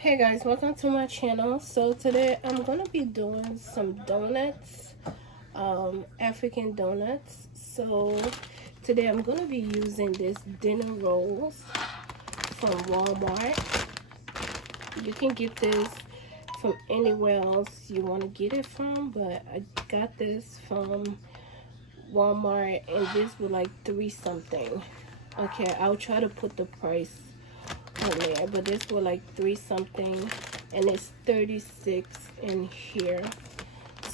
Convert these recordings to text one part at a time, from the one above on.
Hey guys, welcome to my channel. So today I'm gonna be doing some donuts, African donuts. So today I'm gonna be using this dinner rolls from Walmart. You can get this from anywhere else you want to get it from, but I got this from Walmart, and this was like 3 something. Okay, I'll try to put the price on there, but this was like 3 something, and it's 36 in here.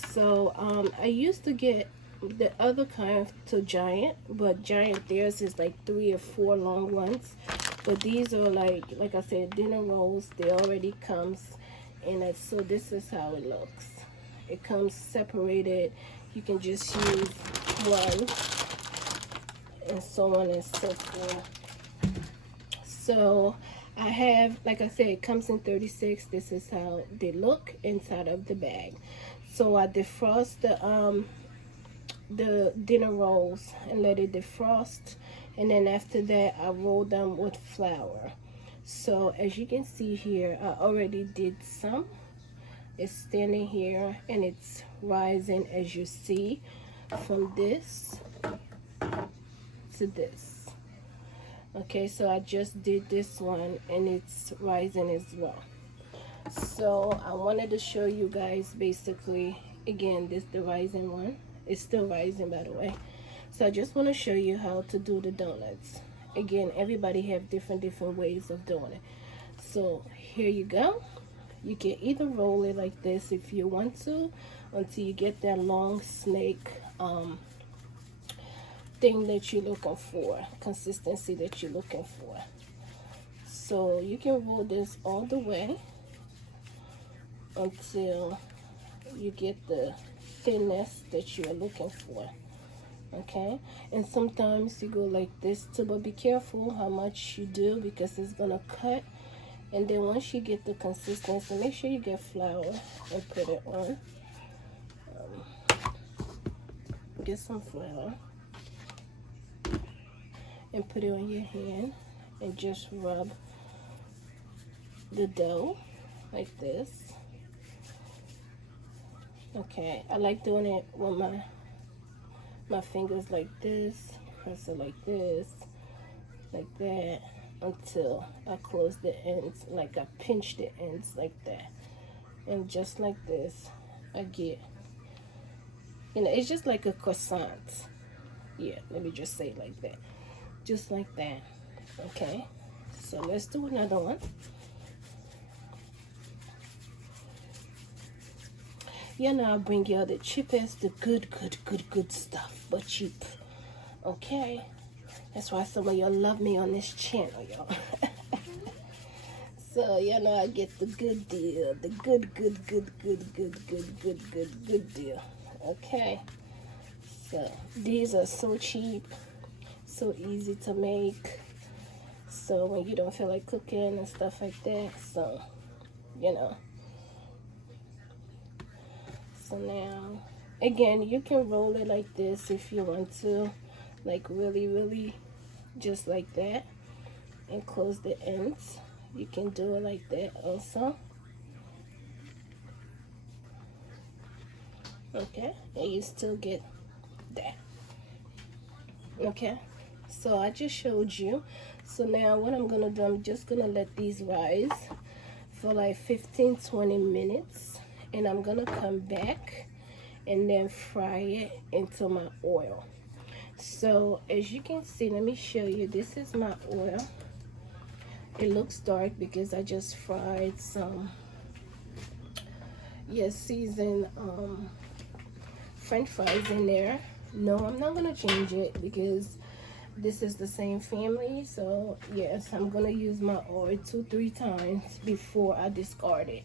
So I used to get the other kind to Giant, but Giant theirs is like 3 or 4 long ones, but these are like I said, dinner rolls. They already comes in it. So this is how it looks. It comes separated. You can just use one, and so on and so forth. So I have, like I said, it comes in 36. This is how they look inside of the bag. So I defrost the dinner rolls and let it defrost, and then after that I roll them with flour. So as you can see here, I already did some. It's standing here and it's rising, as you see, from this to this. Okay, so I just did this one and it's rising as well. So I wanted to show you guys, basically, again, this the rising one. It's still rising, by the way. So I just want to show you how to do the donuts. Again, everybody have different ways of doing it. So here you go. You can either roll it like this if you want to, until you get that long snake thing that you're looking for, consistency that you're looking for. So you can roll this all the way until you get the thinness that you're looking for. Okay, and sometimes you go like this too, but be careful how much you do, because it's gonna cut. And then once you get the consistency, make sure you get flour and put it on. Get some flour and put it on your hand and just rub the dough like this. Okay, I like doing it with my fingers like this, press it like this, like that, until I close the ends, like I pinch the ends like that. And just like this, I get, it's just like a croissant. Yeah, let me just say it like that. Just like that. Okay, so let's do another one. I bring y'all the cheapest, the good stuff, but cheap. Okay, that's why some of y'all love me on this channel, y'all. So I get the good deal, the good deal. Okay, so these are so cheap, so easy to make. So when you don't feel like cooking and stuff like that, so So now, again, you can roll it like this if you want to, like really just like that, and close the ends. You can do it like that also. Okay, and you still get that. Okay, so I just showed you. So now what I'm gonna do, I'm just gonna let these rise for like 15-20 minutes, and I'm gonna come back and then fry it into my oil. So as you can see, let me show you, this is my oil. It looks dark because I just fried some seasoned french fries in there. No, I'm not gonna change it because this is the same family. So yes, I'm gonna use my oil 2-3 times before I discard it.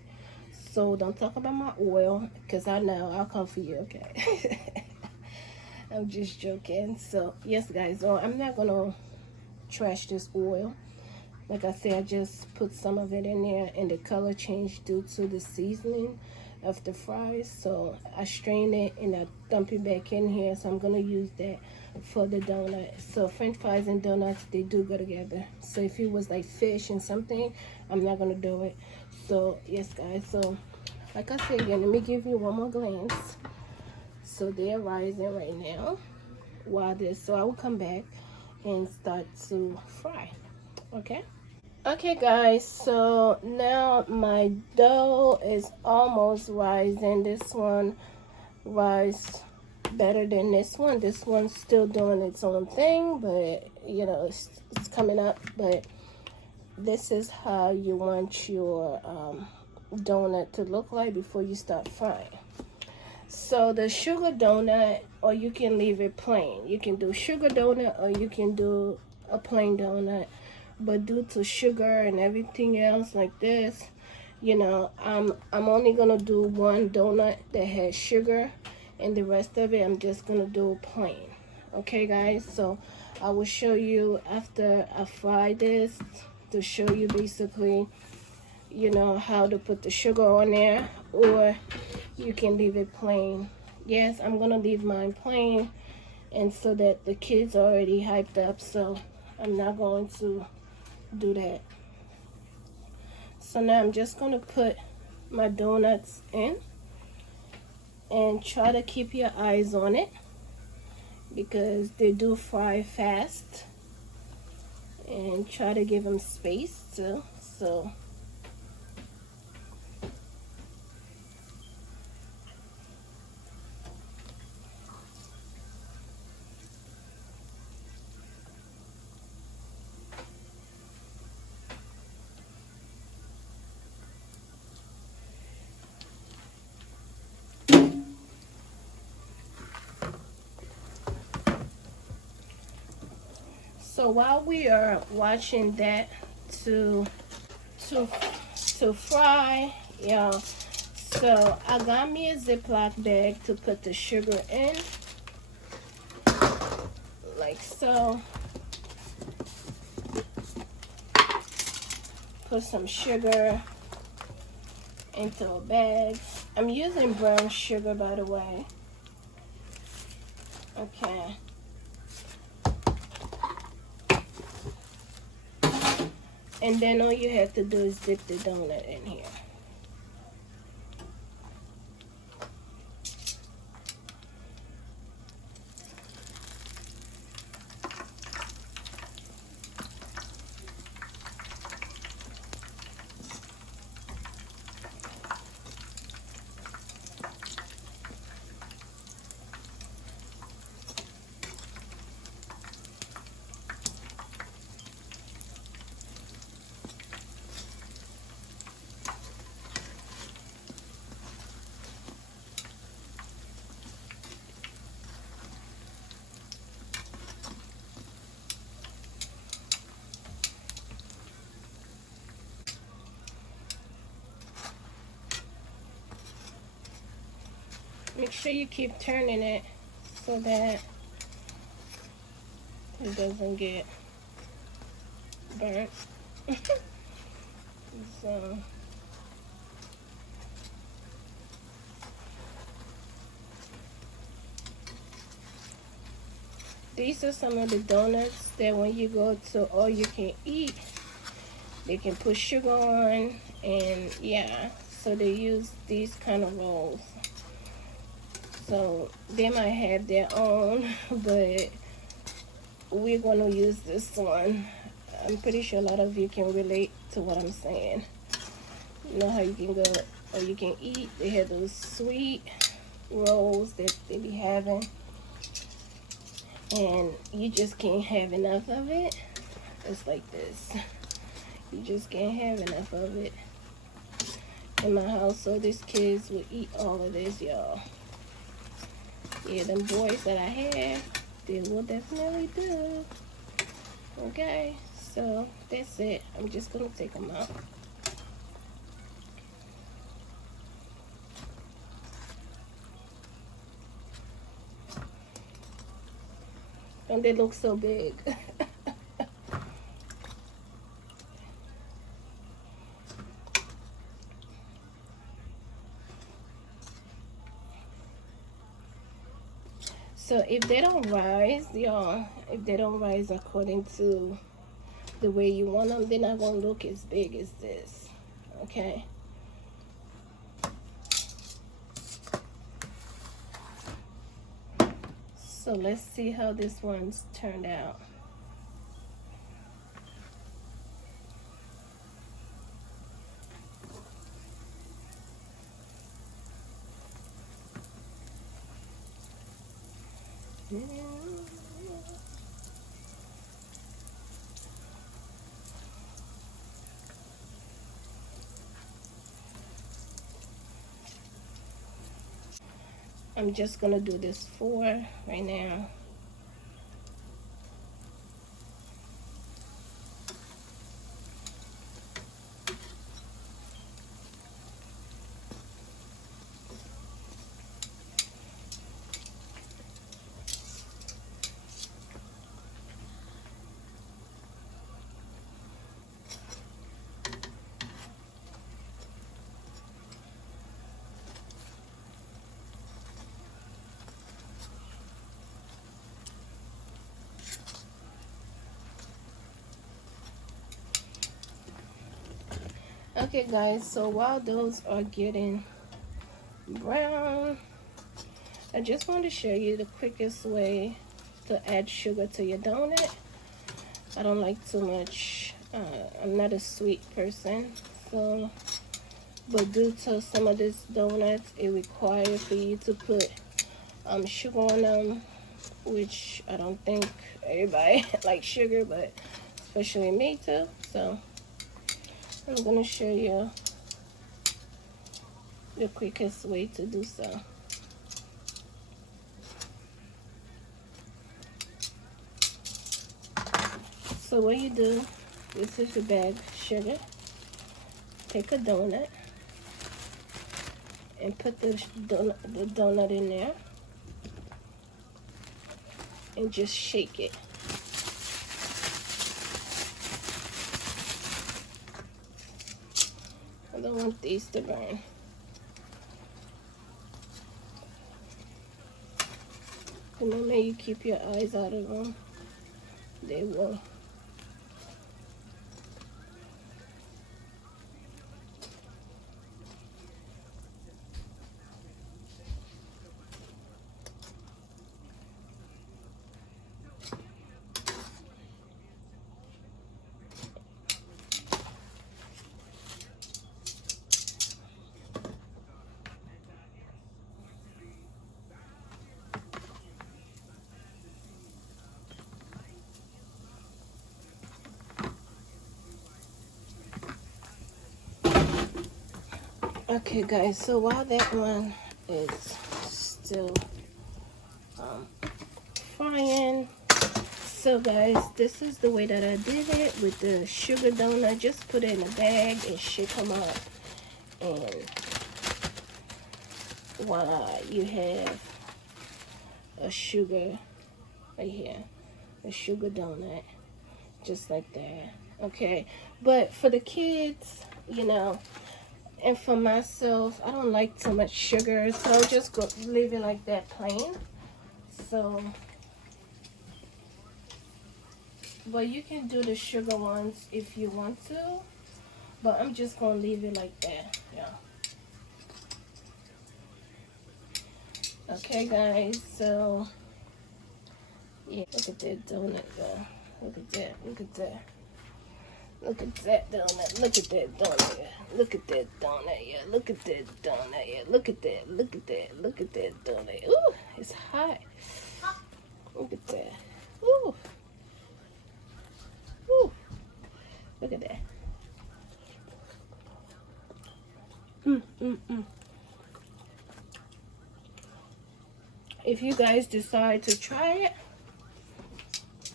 So don't talk about my oil, because I know I'll come for you. Okay. I'm just joking. So yes guys, I'm not gonna trash this oil. Like I said, I just put some of it in there, and the color changed due to the seasoning of the fries. So I strain it and I dump it back in here. So I'm gonna use that for the donut. So french fries and donuts, they do go together. So if it was like fish and something, I'm not gonna do it. So yes guys, so like I said again, let me give you one more glance. So they're rising right now while this, so I will come back and start to fry. Okay guys, so now my dough is almost rising. This one rise better than this one. This one's still doing its own thing, but you know, it's coming up. But this is how you want your donut to look like before you start frying. So the sugar donut, or you can leave it plain. You can do sugar donut or you can do a plain donut. But due to sugar and everything else like this, you know, I'm only gonna do one donut that has sugar, and the rest of it I'm just gonna do plain. Okay guys, so I will show you after I fry this to show you basically, you know, how to put the sugar on there, or you can leave it plain. Yes, I'm gonna leave mine plain, and so that the kids are already hyped up, so I'm not going to do that. So now I'm just gonna put my donuts in, and try to keep your eyes on it because they do fry fast, and try to give them space too. So while we are watching that to fry, y'all, so I got me a Ziploc bag to put the sugar in, like so. Put some sugar into a bag. I'm using brown sugar, by the way. Okay. And then all you have to do is dip the donut in here. Make sure you keep turning it so that it doesn't get burnt. So these are some of the donuts that when you go to all you can eat, they can put sugar on, and yeah, so they use these kind of rolls. So they might have their own, but we're going to use this one. I'm pretty sure a lot of you can relate to what I'm saying. You know how you can go or you can eat. They have those sweet rolls that they be having, and you just can't have enough of it. It's like this. You just can't have enough of it. In my household, these kids would eat all of this, y'all. Yeah, them boys that I have, they will definitely do. Okay, so that's it. I'm just gonna take them out. And they look so big. So if they don't rise, y'all, if they don't rise according to the way you want them, they're not gonna look as big as this. okay? So let's see how this one's turned out. I'm just gonna do this 4 right now. Okay guys, so while those are getting brown, I just want to show you the quickest way to add sugar to your donut. I don't like too much, I'm not a sweet person, so, but due to some of these donuts, it requires for you to put sugar on them, which I don't think everybody likes sugar, but especially me too. So I'm gonna show you the quickest way to do so. So what you do, this is your bag of sugar. Take a donut and put the donut in there and just shake it. I don't want these to burn. The moment you keep your eyes out of them, they will. Okay guys, so while that one is still frying, so guys, this is the way that I did it with the sugar donut. Just put it in a bag and shake them up, and voila, you have a sugar right here, a sugar donut, just like that. Okay, but for the kids, you know, and for myself, I don't like too much sugar, so I'll just go leave it like that, plain. So, but you can do the sugar ones if you want to, but I'm just gonna leave it like that. Yeah. Okay guys, so yeah, look at that donut though. Look at that, look at that. Look at that donut, look at that donut, yeah. Look at that donut, yeah. Look at that donut, yeah. Look at that, look at that, look at that donut. Ooh, it's hot. Look at that. Ooh. Ooh. Look at that. If you guys decide to try it,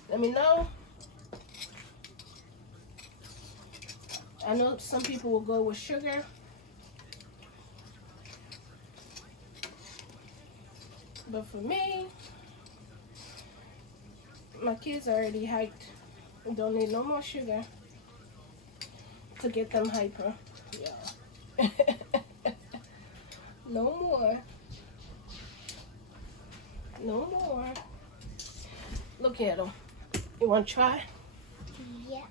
let me know. I know some people will go with sugar, but for me, my kids are already hyped and don't need no more sugar to get them hyper. Yeah. No more. No more. Look at them. You want to try? Yeah.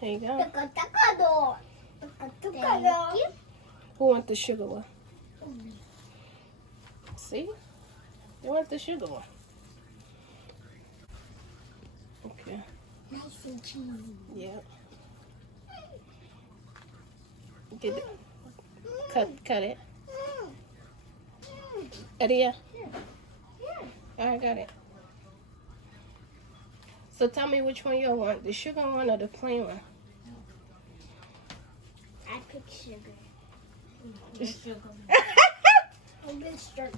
Here you go. Thank you. Who wants the sugar one? See? They want the sugar one. Okay. Nice and cheesy. Yep. Get it. Cut it. Adia. I got it. So tell me which one you want, the sugar one or the plain one? I pick sugar. Sugar. I'm good sugar.